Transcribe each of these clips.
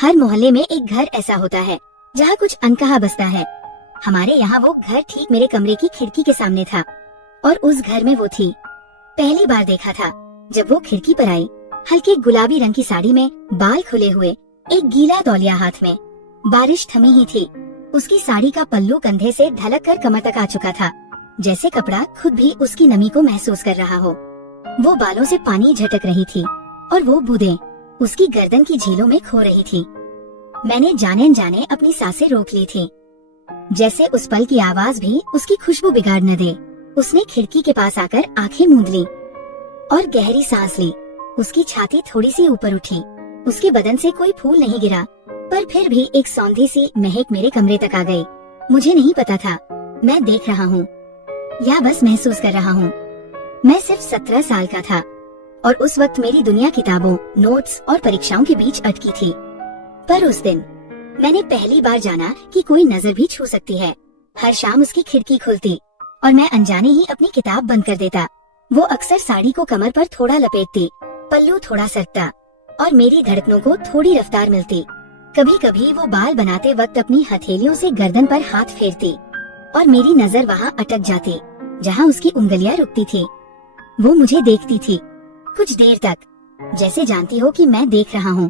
हर मोहल्ले में एक घर ऐसा होता है जहाँ कुछ अनकहा बसता है। हमारे यहाँ वो घर ठीक मेरे कमरे की खिड़की के सामने था और उस घर में वो थी। पहली बार देखा था जब वो खिड़की पर आई, हल्के गुलाबी रंग की साड़ी में, बाल खुले हुए, एक गीला तौलिया हाथ में। बारिश थमी ही थी। उसकी साड़ी का पल्लू कंधे से ढलक कर कमर तक आ चुका था, जैसे कपड़ा खुद भी उसकी नमी को महसूस कर रहा हो। वो बालों से पानी झटक रही थी और वो बूंदें उसकी गर्दन की झीलों में खो रही थी। मैंने जाने अनजाने अपनी सांसें रोक ली थी, जैसे उस पल की आवाज भी उसकी खुशबू बिगाड़ न दे। उसने खिड़की के पास आकर आंखें मूंद ली और गहरी सांस ली। उसकी छाती थोड़ी सी ऊपर उठी। उसके बदन से कोई फूल नहीं गिरा, पर फिर भी एक सौंधी सी महक मेरे कमरे तक आ गई। मुझे नहीं पता था मैं देख रहा हूँ या बस महसूस कर रहा हूँ। मैं सिर्फ 17 साल का था और उस वक्त मेरी दुनिया किताबों, नोट्स और परीक्षाओं के बीच अटकी थी। पर उस दिन मैंने पहली बार जाना कि कोई नजर भी छू सकती है। हर शाम उसकी खिड़की खुलती और मैं अनजाने ही अपनी किताब बंद कर देता। वो अक्सर साड़ी को कमर पर थोड़ा लपेटती, पल्लू थोड़ा सरकता और मेरी धड़कनों को थोड़ी रफ्तार मिलती। कभी कभी वो बाल बनाते वक्त अपनी हथेलियों से गर्दन पर हाथ फेरती और मेरी नजर वहाँ अटक जाती जहाँ उसकी उंगलियां रुकती थी। वो मुझे देखती थी कुछ देर तक, जैसे जानती हो कि मैं देख रहा हूँ,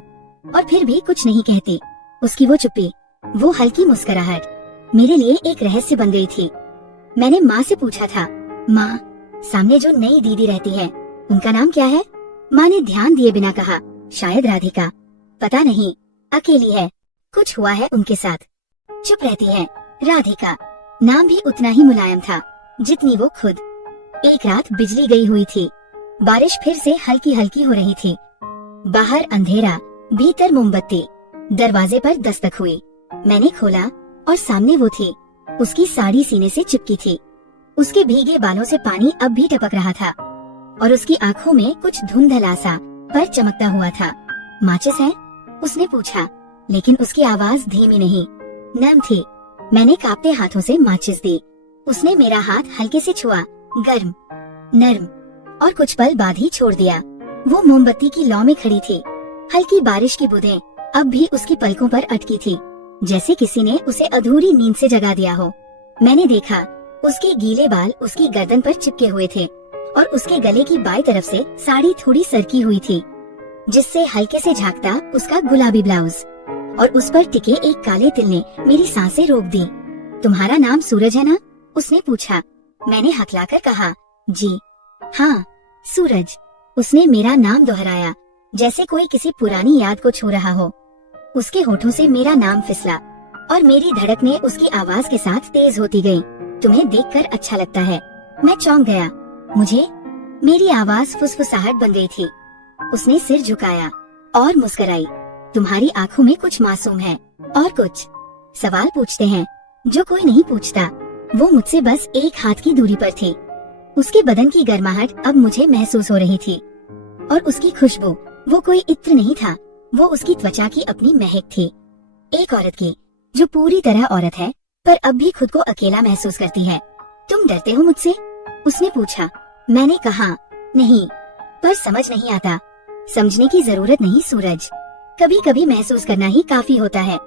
और फिर भी कुछ नहीं कहती। उसकी वो चुप्पी, वो हल्की मुस्कुराहट मेरे लिए एक रहस्य बन गई थी। मैंने माँ से पूछा था, माँ, सामने जो नई दीदी रहती है उनका नाम क्या है? माँ ने ध्यान दिए बिना कहा, शायद राधिका। पता नहीं, अकेली है, कुछ हुआ है उनके साथ, चुप रहती है। राधिका नाम भी उतना ही मुलायम था जितनी वो खुद। एक रात बिजली गई हुई थी। बारिश फिर से हल्की हल्की हो रही थी। बाहर अंधेरा, भीतर मोमबत्ती। दरवाजे पर दस्तक हुई। मैंने खोला और सामने वो थी। उसकी साड़ी सीने से चिपकी थी। उसके भीगे बालों से पानी अब भी टपक रहा था और उसकी आंखों में कुछ धुंधला सा पर चमकता हुआ था। माचिस है? उसने पूछा, लेकिन उसकी आवाज धीमी नहीं, नर्म थी। मैंने कांपते हाथों से माचिस दी। उसने मेरा हाथ हल्के से छुआ, गर्म, नर्म, और कुछ पल बाद ही छोड़ दिया। वो मोमबत्ती की लौ में खड़ी थी। हल्की बारिश की बूंदें अब भी उसकी पलकों पर अटकी थी, जैसे किसी ने उसे अधूरी नींद से जगा दिया हो। मैंने देखा उसके गीले बाल उसकी गर्दन पर चिपके हुए थे और उसके गले की बाईं तरफ से साड़ी थोड़ी सरकी हुई थी, जिससे हल्के से झांकता उसका गुलाबी ब्लाउज, और उस पर टिके एक काले तिल ने मेरी सांसें रोक दी। तुम्हारा नाम सूरज है ना? उसने पूछा। मैंने हकलाकर कहा, जी हाँ, सूरज। उसने मेरा नाम दोहराया, जैसे कोई किसी पुरानी याद को छू रहा हो। उसके होठों से मेरा नाम फिसला और मेरी धड़कनें उसकी आवाज के साथ तेज होती गईं। तुम्हें देखकर अच्छा लगता है। मैं चौंक गया। मुझे? मेरी आवाज फुसफुसाहट बन गई थी। उसने सिर झुकाया और मुस्कुराई। तुम्हारी आंखों में कुछ मासूम है और कुछ सवाल पूछते हैं जो कोई नहीं पूछता। वो मुझसे बस एक हाथ की दूरी पर थी। उसके बदन की गर्माहट अब मुझे महसूस हो रही थी और उसकी खुशबू, वो कोई इत्र नहीं था, वो उसकी त्वचा की अपनी महक थी। एक औरत की जो पूरी तरह औरत है पर अब भी खुद को अकेला महसूस करती है। तुम डरते हो मुझसे? उसने पूछा। मैंने कहा, नहीं, पर समझ नहीं आता। समझने की जरूरत नहीं सूरज, कभी कभी महसूस करना ही काफी होता है।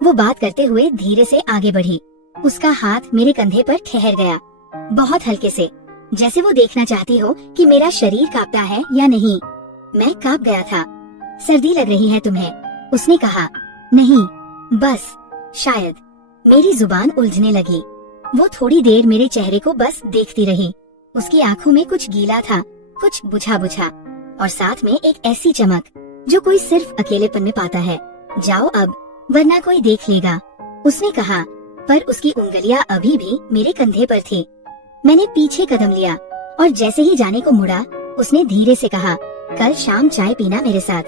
वो बात करते हुए धीरे से आगे बढ़ी। उसका हाथ मेरे कंधे पर ठहर गया, बहुत हल्के से, जैसे वो देखना चाहती हो कि मेरा शरीर कांपता है या नहीं। मैं कांप गया था। सर्दी लग रही है तुम्हें? उसने कहा। नहीं, बस शायद। मेरी जुबान उलझने लगी। वो थोड़ी देर मेरे चेहरे को बस देखती रही। उसकी आंखों में कुछ गीला था, कुछ बुझा बुझा, और साथ में एक ऐसी चमक जो कोई सिर्फ अकेलेपन में पाता है। जाओ अब, वरना कोई देख लेगा, उसने कहा, पर उसकी उंगलियां अभी भी मेरे कंधे पर थी। मैंने पीछे कदम लिया और जैसे ही जाने को मुड़ा, उसने धीरे से कहा, कल शाम चाय पीना मेरे साथ,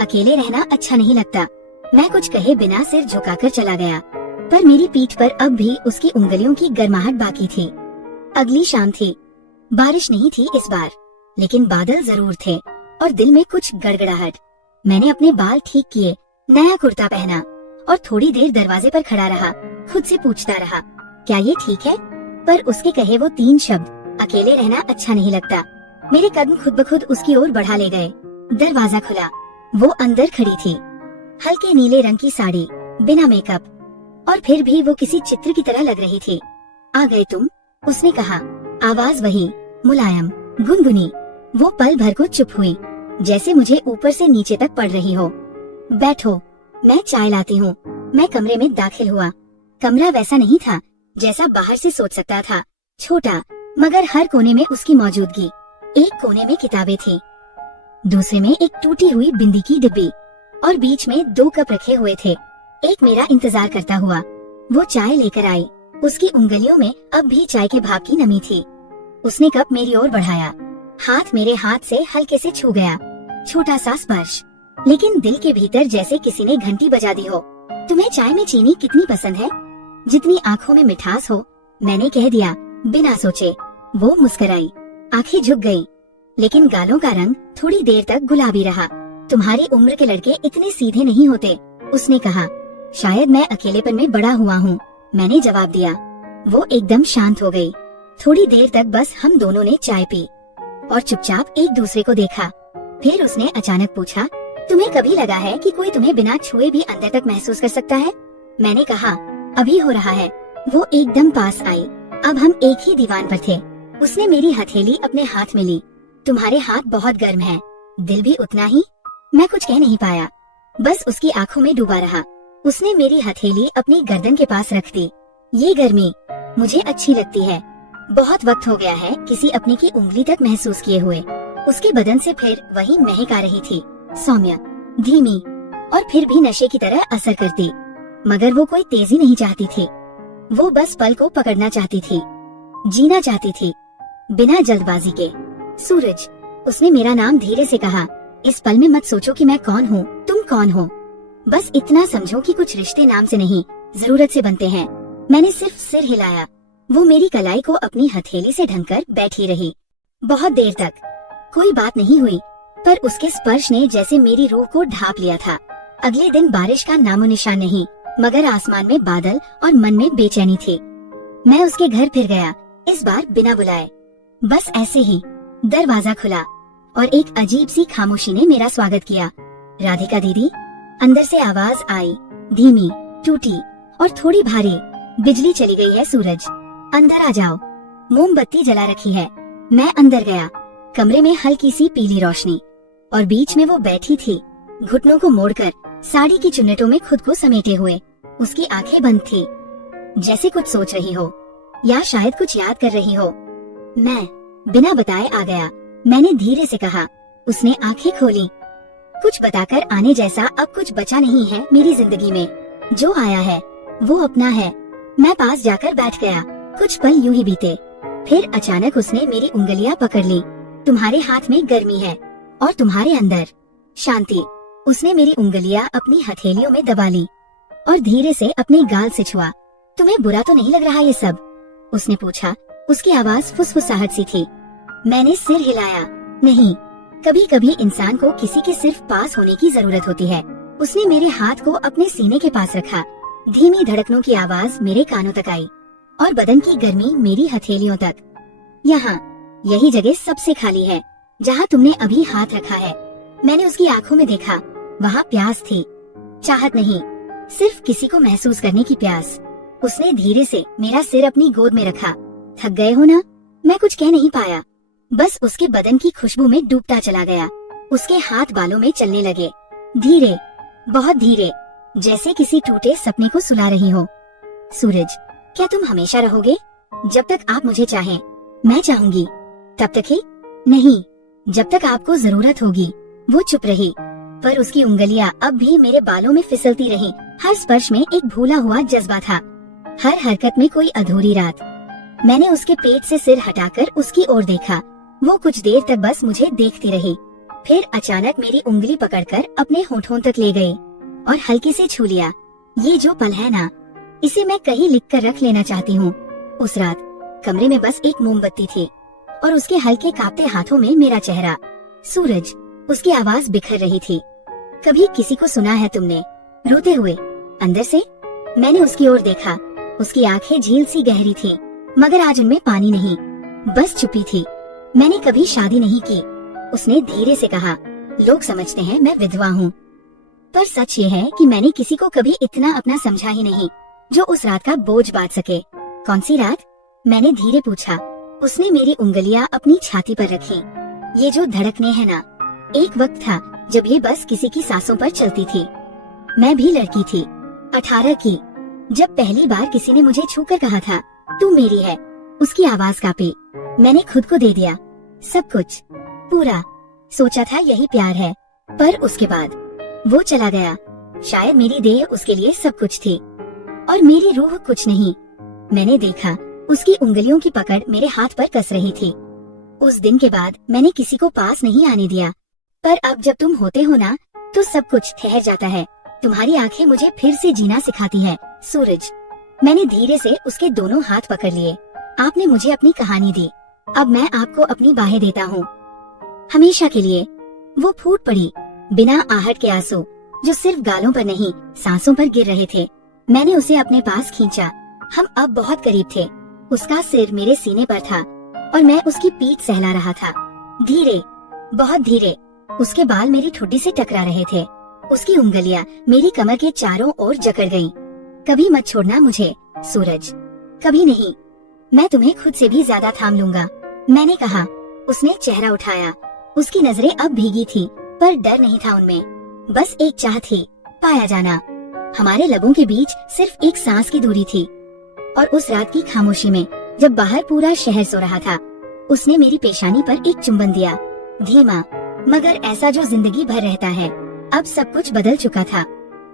अकेले रहना अच्छा नहीं लगता। मैं कुछ कहे बिना सिर झुकाकर चला गया, पर मेरी पीठ पर अब भी उसकी उंगलियों की गर्माहट बाकी थी। अगली शाम थी। बारिश नहीं थी इस बार, लेकिन बादल जरूर थे और दिल में कुछ गड़गड़ाहट। मैंने अपने बाल ठीक किए, नया कुर्ता पहना और थोड़ी देर दरवाजे पर खड़ा रहा। खुद से पूछता रहा, क्या ये ठीक है? पर उसके कहे वो 3 शब्द, अकेले रहना अच्छा नहीं लगता, मेरे कदम खुद ब खुद उसकी ओर बढ़ा ले गए। दरवाजा खुला। वो अंदर खड़ी थी, हल्के नीले रंग की साड़ी, बिना मेकअप, और फिर भी वो किसी चित्र की तरह लग रही थी। आ गए तुम, उसने कहा, आवाज वही मुलायम, गुनगुनी। वो पल भर को चुप हुई, जैसे मुझे ऊपर से नीचे तक पढ़ रही हो। बैठो, मैं चाय लाती हूँ। मैं कमरे में दाखिल हुआ। कमरा वैसा नहीं था जैसा बाहर से सोच सकता था। छोटा, मगर हर कोने में उसकी मौजूदगी। एक कोने में किताबें थी, दूसरे में एक टूटी हुई बिंदी की डिब्बी, और बीच में 2 कप रखे हुए थे। एक मेरा इंतजार करता हुआ। वो चाय लेकर आई। उसकी उंगलियों में अब भी चाय के भाप की नमी थी। उसने कप मेरी ओर बढ़ाया। हाथ मेरे हाथ से हल्के से छू गया। छोटा सा स्पर्श, लेकिन दिल के भीतर जैसे किसी ने घंटी बजा दी हो। तुम्हें चाय में चीनी कितनी पसंद है? जितनी आँखों में मिठास हो, मैंने कह दिया बिना सोचे। वो मुस्कुराई, आंखें झुक गईं, लेकिन गालों का रंग थोड़ी देर तक गुलाबी रहा। तुम्हारी उम्र के लड़के इतने सीधे नहीं होते, उसने कहा। शायद मैं अकेलेपन में बड़ा हुआ हूँ, मैंने जवाब दिया। वो एकदम शांत हो गई। थोड़ी देर तक बस हम दोनों ने चाय पी और चुपचाप एक दूसरे को देखा। फिर उसने अचानक पूछा, तुम्हें कभी लगा है कि कोई तुम्हें बिना छुए भी अंदर तक महसूस कर सकता है? मैंने कहा, अभी हो रहा है। वो एकदम पास आई। अब हम एक ही दीवान पर थे। उसने मेरी हथेली अपने हाथ में ली। तुम्हारे हाथ बहुत गर्म हैं, दिल भी उतना ही। मैं कुछ कह नहीं पाया, बस उसकी आंखों में डूबा रहा। उसने मेरी हथेली अपनी गर्दन के पास रख दी। ये गर्मी मुझे अच्छी लगती है। बहुत वक्त हो गया है किसी अपने की उंगली तक महसूस किए हुए। उसके बदन से फिर वही महक आ रही थी, सौम्य, धीमी, और फिर भी नशे की तरह असर करती। मगर वो कोई तेजी नहीं चाहती थी। वो बस पल को पकड़ना चाहती थी, जीना चाहती थी, बिना जल्दबाजी के। सूरज, उसने मेरा नाम धीरे से कहा। इस पल में मत सोचो कि मैं कौन हूँ, तुम कौन हो। बस इतना समझो कि कुछ रिश्ते नाम से नहीं, जरूरत से बनते हैं। मैंने सिर्फ सिर हिलाया। वो मेरी कलाई को अपनी हथेली से ढककर बैठी रही। बहुत देर तक कोई बात नहीं हुई, पर उसके स्पर्श ने जैसे मेरी रूह को ढांप लिया था। अगले दिन बारिश का नामो निशान नहीं, मगर आसमान में बादल और मन में बेचैनी थी। मैं उसके घर फिर गया, इस बार बिना बुलाए। बस ऐसे ही दरवाजा खुला और एक अजीब सी खामोशी ने मेरा स्वागत किया। राधिका दीदी, अंदर से आवाज आई, धीमी, टूटी और थोड़ी भारी। बिजली चली गई है सूरज, अंदर आ जाओ। मोमबत्ती जला रखी है। मैं अंदर गया। कमरे में हल्की सी पीली रोशनी, और बीच में वो बैठी थी, घुटनों को मोड़कर, साड़ी की चुन्नटों में खुद को समेटे हुए। उसकी आंखें बंद थी, जैसे कुछ सोच रही हो, या शायद कुछ याद कर रही हो। मैं बिना बताए आ गया, मैंने धीरे से कहा। उसने आंखें खोली। कुछ बताकर आने जैसा अब कुछ बचा नहीं है मेरी जिंदगी में। जो आया है वो अपना है। मैं पास जाकर बैठ गया। कुछ पल यूं ही बीते, फिर अचानक उसने मेरी उंगलियां पकड़ ली। तुम्हारे हाथ में गर्मी है और तुम्हारे अंदर शांति। उसने मेरी उंगलियां अपनी हथेलियों में दबा ली और धीरे से अपने गाल से छुआ। तुम्हें बुरा तो नहीं लग रहा ये सब? उसने पूछा। उसकी आवाज फुसफुसाहट सी थी। मैंने सिर हिलाया। नहीं, कभी कभी इंसान को किसी के सिर्फ पास होने की जरूरत होती है। उसने मेरे हाथ को अपने सीने के पास रखा। धीमी धड़कनों की आवाज मेरे कानों तक आई और बदन की गर्मी मेरी हथेलियों तक। यहाँ, यही जगह सबसे खाली है जहाँ तुमने अभी हाथ रखा है। मैंने उसकी आंखों में देखा। वहाँ प्यास थी, चाहत नहीं, सिर्फ किसी को महसूस करने की प्यास। उसने धीरे से मेरा सिर अपनी गोद में रखा। थक गए हो ना? मैं कुछ कह नहीं पाया, बस उसके बदन की खुशबू में डूबता चला गया। उसके हाथ बालों में चलने लगे, धीरे, बहुत धीरे, जैसे किसी टूटे सपने को सुला रही हो। सूरज, क्या तुम हमेशा रहोगे? जब तक आप मुझे चाहें। मैं चाहूंगी। तब तक ही नहीं, जब तक आपको जरूरत होगी। वो चुप रही, पर उसकी उंगलियां अब भी मेरे बालों में फिसलती रहीं। हर स्पर्श में एक भूला हुआ जज्बा था, हर हरकत में कोई अधूरी रात। मैंने उसके पेट से सिर हटाकर उसकी ओर देखा। वो कुछ देर तक बस मुझे देखती रही, फिर अचानक मेरी उंगली पकड़कर अपने होठों तक ले गई और हल्के से छू लिया। ये जो पल है ना, इसे मैं कहीं लिख कर रख लेना चाहती हूँ। उस रात कमरे में बस एक मोमबत्ती थी और उसके हल्के कांपते हाथों में मेरा चेहरा। सूरज, उसकी आवाज बिखर रही थी। कभी किसी को सुना है तुमने रोते हुए अंदर से? मैंने उसकी ओर देखा। उसकी आंखें झील सी गहरी थीं, मगर आज उनमें पानी नहीं, बस चुप्पी थी। मैंने कभी शादी नहीं की, उसने धीरे से कहा। लोग समझते हैं मैं विधवा हूँ। पर सच ये है कि मैंने किसी को कभी इतना अपना समझा ही नहीं जो उस रात का बोझ बांट सके। कौन सी रात? मैंने धीरे पूछा। उसने मेरी उंगलियां अपनी छाती पर रखी। ये जो धड़कने हैं ना, एक वक्त था जब ये बस किसी की सांसों पर चलती थी। मैं भी लड़की थी, 18 की, जब पहली बार किसी ने मुझे छूकर कहा था तू मेरी है। उसकी आवाज कांपी। मैंने खुद को दे दिया, सब कुछ, पूरा। सोचा था यही प्यार है, पर उसके बाद वो चला गया। शायद मेरी देह उसके लिए सब कुछ थी और मेरी रूह कुछ नहीं। मैंने देखा उसकी उंगलियों की पकड़ मेरे हाथ पर कस रही थी। उस दिन के बाद मैंने किसी को पास नहीं आने दिया। पर अब जब तुम होते हो ना, तो सब कुछ ठहर जाता है। तुम्हारी आंखें मुझे फिर से जीना सिखाती है, सूरज। मैंने धीरे से उसके दोनों हाथ पकड़ लिए। आपने मुझे अपनी कहानी दी, अब मैं आपको अपनी बाहें देता हूँ, हमेशा के लिए। वो फूट पड़ी, बिना आहट के आंसू जो सिर्फ गालों पर नहीं सांसों पर गिर रहे थे। मैंने उसे अपने पास खींचा। हम अब बहुत करीब थे। उसका सिर मेरे सीने पर था और मैं उसकी पीठ सहला रहा था। धीरे, बहुत धीरे। उसके बाल मेरी ठुड्डी से टकरा रहे थे। उसकी उंगलियां मेरी कमर के चारों ओर जकड़ गईं। कभी मत छोड़ना मुझे, सूरज, कभी नहीं। मैं तुम्हें खुद से भी ज्यादा थाम लूंगा, मैंने कहा। उसने चेहरा उठाया। उसकी नजरें अब भीगी थी, पर डर नहीं था उनमें। बस एक चाह थी, पाया जाना। हमारे लबों के बीच सिर्फ एक सांस की दूरी थी। और उस रात की खामोशी में, जब बाहर पूरा शहर सो रहा था, उसने मेरी पेशानी पर एक चुंबन दिया, धीमा, मगर ऐसा जो जिंदगी भर रहता है। अब सब कुछ बदल चुका था।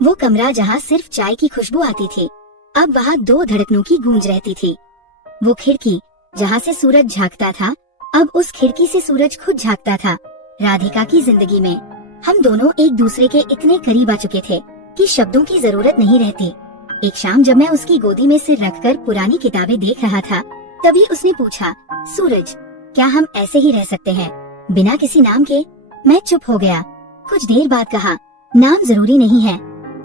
वो कमरा जहाँ सिर्फ चाय की खुशबू आती थी, अब वहाँ 2 धड़कनों की गूंज रहती थी। वो खिड़की जहाँ से सूरज झांकता था, अब उस खिड़की से सूरज खुद झांकता था। राधिका की जिंदगी में हम दोनों एक दूसरे के इतने करीब आ चुके थे कि शब्दों की जरूरत नहीं रहती। एक शाम जब मैं उसकी गोदी में सिर रखकर पुरानी किताबें देख रहा था, तभी उसने पूछा, सूरज, क्या हम ऐसे ही रह सकते हैं, बिना किसी नाम के? मैं चुप हो गया। कुछ देर बाद कहा, नाम जरूरी नहीं है,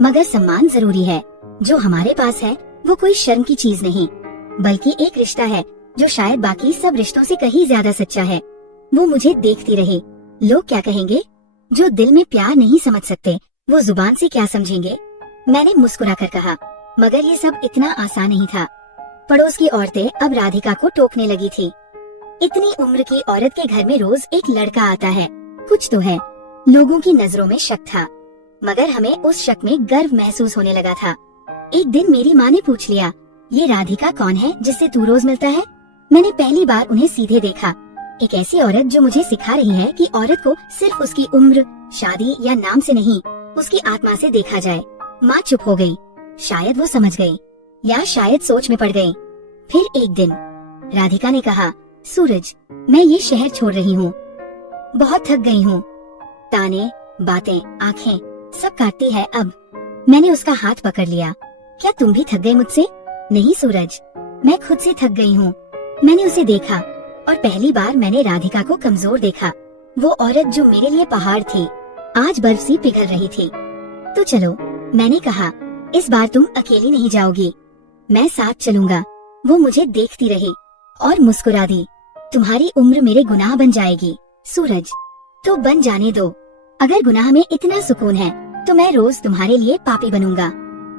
मगर सम्मान जरूरी है। जो हमारे पास है वो कोई शर्म की चीज नहीं, बल्कि एक रिश्ता है जो शायद बाकी सब रिश्तों से कहीं ज्यादा सच्चा है। वो मुझे देखती रही। लोग क्या कहेंगे? जो दिल में प्यार नहीं समझ सकते, वो जुबान से क्या समझेंगे? मैंने मुस्कुराकर कहा, मगर ये सब इतना आसान नहीं था। पड़ोस की औरतें अब राधिका को टोकने लगी थी। इतनी उम्र की औरत के घर में रोज एक लड़का आता है, कुछ तो है। लोगों की नजरों में शक था, मगर हमें उस शक में गर्व महसूस होने लगा था। एक दिन मेरी माँ ने पूछ लिया, ये राधिका कौन है जिससे तू रोज मिलता है? मैंने पहली बार उन्हें सीधे देखा। एक ऐसी औरत जो मुझे सिखा रही है कि औरत को सिर्फ उसकी उम्र, शादी या नाम से नहीं, उसकी आत्मा से देखा जाए। माँ चुप हो गई। शायद वो समझ गई, या शायद सोच में पड़ गई। फिर एक दिन राधिका ने कहा, सूरज, मैं ये शहर छोड़ रही हूँ, बहुत थक गई हूँ। ताने, बातें, आँखें सब काटती है अब। मैंने उसका हाथ पकड़ लिया। क्या तुम भी थक गए मुझसे? नहीं सूरज, मैं खुद से थक गई हूँ। मैंने उसे देखा और पहली बार मैंने राधिका को कमजोर देखा। वो औरत जो मेरे लिए पहाड़ थी, आज बर्फ सी पिघल रही थी। तो चलो, मैंने कहा, इस बार तुम अकेली नहीं जाओगी, मैं साथ चलूंगा। वो मुझे देखती रही और मुस्कुरा दी। तुम्हारी उम्र मेरे गुनाह बन जाएगी सूरज, तो बन जाने दो। अगर गुनाह में इतना सुकून है तो मैं रोज तुम्हारे लिए पापी बनूंगा।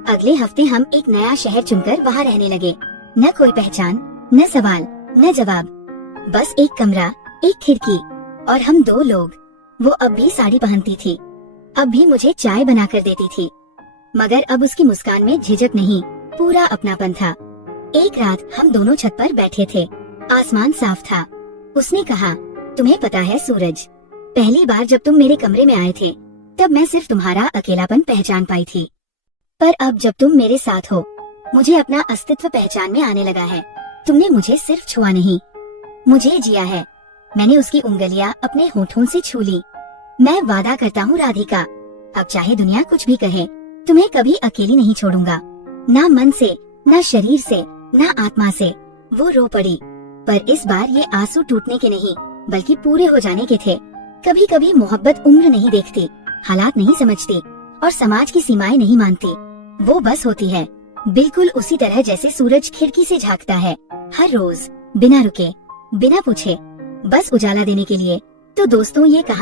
अगले हफ्ते हम एक नया शहर चुनकर वहाँ रहने लगे। न कोई पहचान, न सवाल, न जवाब, बस एक कमरा, एक खिड़की और हम 2 लोग। वो अब भी साड़ी पहनती थी, अब भी मुझे चाय बना कर देती थी, मगर अब उसकी मुस्कान में झिझक नहीं, पूरा अपनापन था। एक रात हम दोनों छत पर बैठे थे, आसमान साफ था। उसने कहा, तुम्हें पता है सूरज, पहली बार जब तुम मेरे कमरे में आए थे, तब मैं सिर्फ तुम्हारा अकेलापन पहचान पाई थी, पर अब जब तुम मेरे साथ हो, मुझे अपना अस्तित्व पहचान में आने लगा है। तुमने मुझे सिर्फ छुआ नहीं, मुझे जिया है। मैंने उसकी उंगलियां अपने होठों से छू ली। मैं वादा करता हूँ राधिका, अब चाहे दुनिया कुछ भी कहे, तुम्हें कभी अकेली नहीं छोड़ूंगा, ना मन से, ना शरीर से, ना आत्मा से। वो रो पड़ी, पर इस बार ये आंसू टूटने के नहीं, बल्कि पूरे हो जाने के थे। कभी कभी मोहब्बत उम्र नहीं देखती, हालात नहीं समझती और समाज की सीमाएं नहीं मानती। वो बस होती है, बिल्कुल उसी तरह जैसे सूरज खिड़की से झांकता है, हर रोज, बिना रुके, बिना पूछे, बस उजाला देने के लिए। तो दोस्तों, ये कहानी